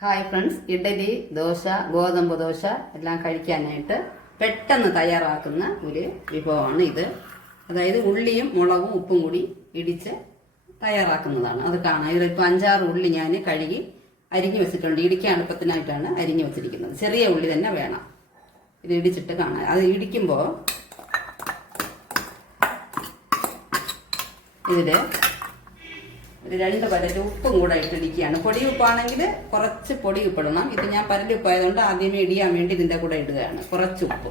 Hi friends, idli, dosa, ഗോതമ്പ് ദോശ എല്ലാം കഴിക്കാനായിട്ട് പെട്ടെന്ന് തയ്യാറാക്കുന്ന ഒരു വിഭവമാണ് ഇത്. അതായത് ഉള്ളിയും മുളകും ഉപ്പും കൂടി ഇടിച്ച് തയ്യാറാക്കുന്നതാണ്. അത് കാണാം. ഇതിലിപ്പോൾ 5-6 ഉള്ളി ഞാൻ കഴുകി അരിഞ്ഞു വെച്ചിട്ടുണ്ട്. ഇടിക്കാൻ എളുപ്പത്തിനായിട്ടാണ് അരിഞ്ഞു വെച്ചിരിക്കുന്നത്. ചെറിയ ഉള്ളി തന്നെ വേണം. ഇത് ഇടിച്ചിട്ട് കാണാം. അത് ഇടിക്കുമ്പോൾ ഇതിൽ ഒരു 2 പരൽ ഉപ്പും കൂടെ ഇട്ടിടിക്കുകയാണ്. പൊടി ഉപ്പാണെങ്കിൽ കുറച്ച് പൊടി ഉപ്പിടണം. ഇത് ഞാൻ പരൽ ഉപ്പായതുകൊണ്ട് ആദ്യമേ ഇടിയാൻ വേണ്ടി ഇതിൻ്റെ കൂടെ ഇടുകയാണ്. കുറച്ച് ഉപ്പ്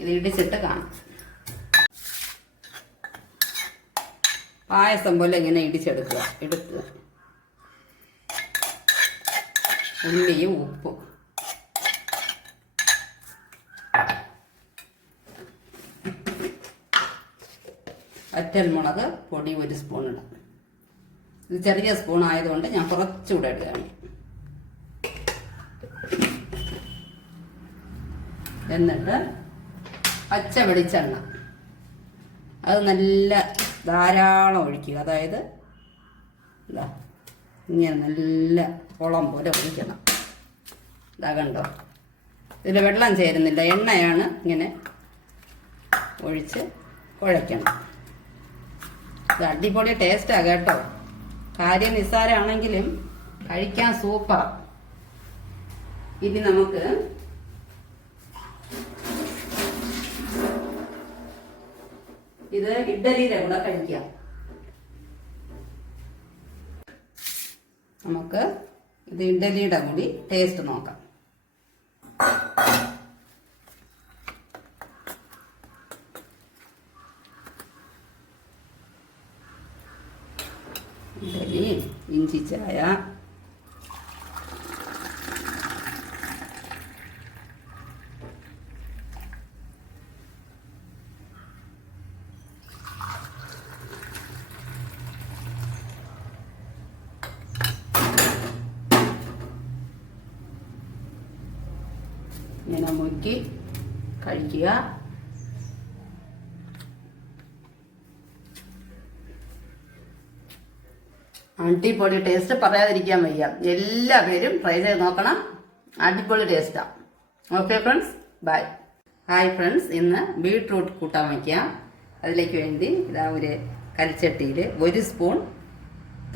ഇത് ഇടിച്ചിട്ട് കാണാം. പായസം പോലെ ഇങ്ങനെ ഇടിച്ചെടുക്കുക. എടുക്കുക ഉള്ളിയും ഉപ്പും വറ്റൽമുളക് പൊടി 1 സ്പൂൺ ഇടാം. ഇത് ചെറിയ സ്പൂൺ ആയതുകൊണ്ട് ഞാൻ കുറച്ചുകൂടെ ഇടുകയാണ്. എന്നിട്ട് പച്ച വെളിച്ചെണ്ണ അത് നല്ല ധാരാളം ഒഴിക്കുക. അതായത് ഇതാ ഇങ്ങനെ നല്ല കുളം പോലെ ഒഴിക്കണം. ഇതാ കണ്ടോ, ഇതിൽ വെള്ളം ചേരുന്നില്ല, എണ്ണയാണ്. ഇങ്ങനെ ഒഴിച്ച് കുഴയ്ക്കണം. ഇത് അടിപൊളി ടേസ്റ്റാണ് കേട്ടോ. കാര്യം നിസ്സാരമാണെങ്കിലും കഴിക്കാൻ സൂപ്പർ. ഇനി നമുക്ക് ഇത് ഇഡ്ഡലിയുടെ കൂടെ കഴിക്കാം. നമുക്ക് ഇത് ഇഡ്ഡലിയുടെ കൂടി ടേസ്റ്റ് നോക്കാം. ഇഡലി, ഇഞ്ചി ചായ, ഇങ്ങനെ മുക്കി കഴിക്കുക. അടിപൊളി ടേസ്റ്റ്, പറയാതിരിക്കാൻ വയ്യ. എല്ലാവരും ട്രൈ ചെയ്ത് നോക്കണം. അടിപൊളി ടേസ്റ്റാണ്. Okay friends, bye. Hi friends, ഇന്ന് ബീട്രൂട്ട് കൂട്ടാൻ വയ്ക്കാം. അതിലേക്ക് വേണ്ടി ഇതാ ഒരു കൽച്ചട്ടിയിൽ 1 സ്പൂൺ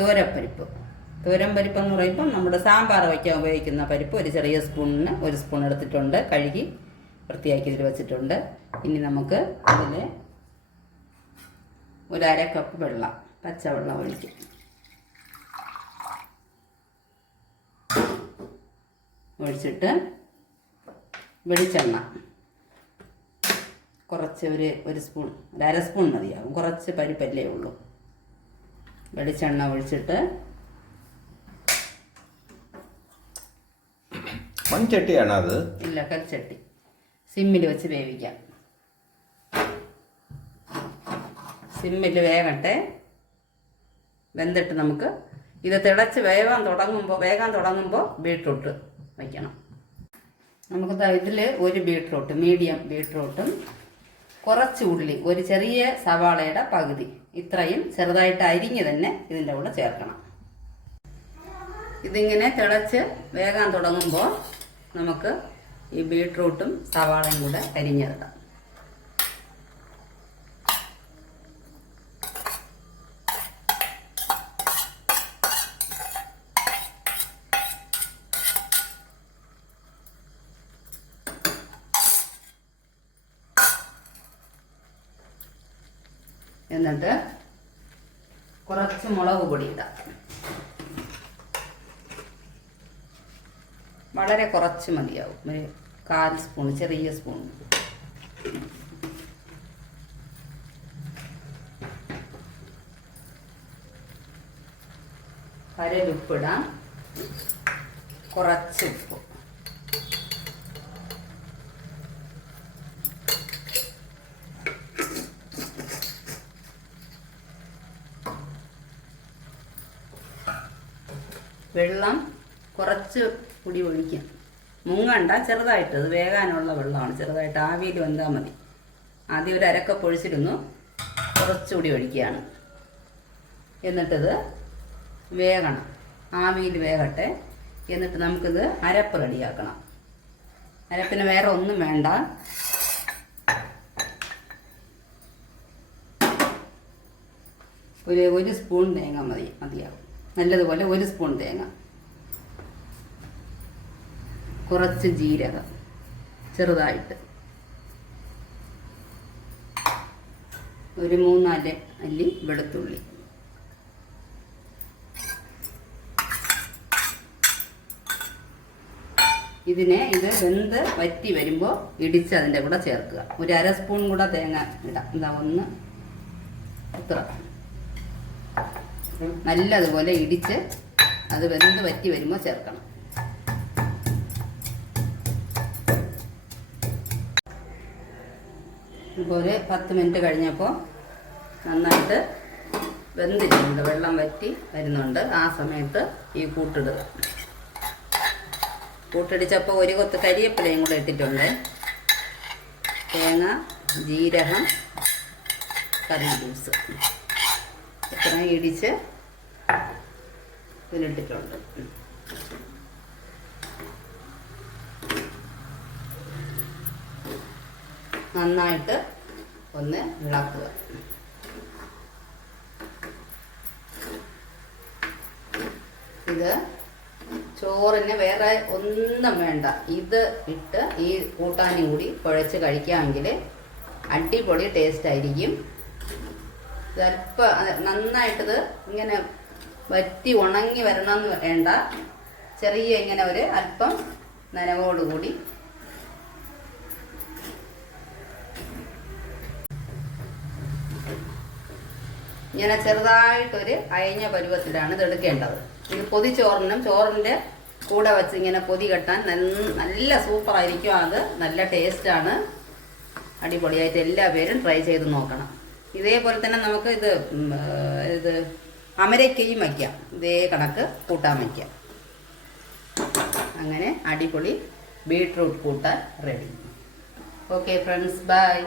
തോരപ്പരിപ്പ്. തോരപ്പരിപ്പ് എന്ന് പറയുമ്പോൾ നമ്മുടെ സാമ്പാർ വയ്ക്കാൻ ഉപയോഗിക്കുന്ന പരിപ്പ് ഒരു ചെറിയ സ്പൂണിന് 1 സ്പൂൺ എടുത്തിട്ടുണ്ട്. കഴുകി വൃത്തിയാക്കി ഇതിൽ വെച്ചിട്ടുണ്ട്. ഇനി നമുക്ക് അതിൽ ഒരു 1/2 കപ്പ് വെള്ളം, പച്ചവെള്ളം ഒഴിക്കും. ഒഴിച്ചിട്ട് വെളിച്ചെണ്ണ കുറച്ച് ഒരു സ്പൂൺ, 1/2 സ്പൂൺ മതിയാകും. കുറച്ച് പരിപ്പല്ലേ ഉള്ളൂ. വെളിച്ചെണ്ണ ഒഴിച്ചിട്ട് മൺചട്ടിയാണോ അത്? ഇല്ല, കൽച്ചട്ടി. സിമ്മിൽ വെച്ച് വേവിക്കാം. സിമ്മിൽ വേകട്ടെ. വെന്തിട്ട് നമുക്ക് ഇത് തിളച്ച് വേകാൻ തുടങ്ങുമ്പോൾ ബീട്രൂട്ട് വയ്ക്കണം. നമുക്ക് ഇതിൽ ഒരു ബീട്രൂട്ട്, മീഡിയം ബീട്രൂട്ടും കുറച്ച് ഉള്ളി, ഒരു ചെറിയ സവാളയുടെ പകുതി, ഇത്രയും ചെറുതായിട്ട് അരിഞ്ഞ് തന്നെ ഇതിൻ്റെ കൂടെ ചേർക്കണം. ഇതിങ്ങനെ തിളച്ച് വേകാൻ തുടങ്ങുമ്പോൾ നമുക്ക് ഈ ബീട്രൂട്ടും സവാളയും കൂടെ അരിഞ്ഞിടാം. എന്നിട്ട് കുറച്ച് മുളക് പൊടി ഇടാം. വളരെ കുറച്ച് മതിയാവും, ഒരു 1/4 സ്പൂൺ, ചെറിയ സ്പൂൺ. കരലുപ്പിടാം, കുറച്ച് ഉപ്പ്. വെള്ളം കുറച്ച് കൂടി ഒഴിക്കാം. മുങ്ങണ്ട, ചെറുതായിട്ട്. ഇത് വേകാനുള്ള വെള്ളമാണ്. ചെറുതായിട്ട് ആവിയിൽ വെന്താൽ മതി. ആദ്യം ഒരു 1/2 കപ്പ് ഒഴിച്ചിരുന്നു. കുറച്ചുകൂടി ഒഴിക്കുകയാണ്. എന്നിട്ടിത് വേകണം, ആവിയിൽ വേകട്ടെ. എന്നിട്ട് നമുക്കിത് അരപ്പ് റെഡിയാക്കണം. അരപ്പിന് വേറെ ഒന്നും വേണ്ട. ഒരു സ്പൂൺ തേങ്ങ മതിയാവും. നല്ലതുപോലെ 1 സ്പൂൺ തേങ്ങ, കുറച്ച് ജീരകം ചെറുതായിട്ട്, ഒരു 3-4 അല്ലി വെളുത്തുള്ളി, ഇത് വെന്ത് വറ്റി വരുമ്പോൾ ഇടിച്ച് അതിൻ്റെ കൂടെ ചേർക്കുക. ഒരു 1/2 സ്പൂൺ കൂടെ തേങ്ങ ഇടാം. എന്താ ഒന്ന് ഇത്ര നല്ലതുപോലെ ഇടിച്ച് അത് വെന്ത് വറ്റി വരുമ്പോൾ ചേർക്കണം. ഇതുപോലെ 10 മിനിറ്റ് കഴിഞ്ഞപ്പോൾ നന്നായിട്ട് വെന്തിട്ടുണ്ട്, വെള്ളം വറ്റി വരുന്നുണ്ട്. ആ സമയത്ത് ഈ കൂട്ടിടുക. കൂട്ടിടിച്ചപ്പോൾ ഒരു കൊത്ത് കരിവേപ്പിലയും കൂടെ ഇട്ടിട്ടുണ്ട്. തേങ്ങ, ജീരകം, കറി ലീവ്സ് ഇത്രയും ഇടിച്ച് ഇതിലിട്ടിട്ടുണ്ട്. നന്നായിട്ട് ഒന്ന് ഇളക്കുക. ഇത് ചോറിന് വേറെ ഒന്നും വേണ്ട. ഇത് ഇട്ട് ഈ കൂട്ടാനും കൂടി കുഴച്ച് കഴിക്കാമെങ്കിൽ അടിപൊളി ടേസ്റ്റ് ആയിരിക്കും. ഇതല്പം നന്നായിട്ടിത് ഇങ്ങനെ വറ്റി ഉണങ്ങി വരണമെന്ന് വേണ്ട. ചെറിയ ഇങ്ങനെ ഒരു അല്പം നനവോടുകൂടി ഇങ്ങനെ ചെറുതായിട്ടൊരു അയഞ്ഞ പരുവത്തിലാണ് ഇത് എടുക്കേണ്ടത്. ഇത് പൊതിച്ചോറിനും ചോറിൻ്റെ കൂടെ വെച്ച് ഇങ്ങനെ പൊതി കെട്ടാൻ നല്ല സൂപ്പറായിരിക്കും. അത് നല്ല ടേസ്റ്റാണ്. അടിപൊളിയായിട്ട് എല്ലാ പേരും ട്രൈ ചെയ്ത് നോക്കണം. ഇതേപോലെ തന്നെ നമുക്ക് ഇത് അമരക്കയും വയ്ക്കാം. ഇതേ കണക്ക് കൂട്ടാൻ വയ്ക്കാം. അങ്ങനെ അടിപൊളി ബീട്രൂട്ട് കൂട്ടാൻ റെഡി. Okay friends, by.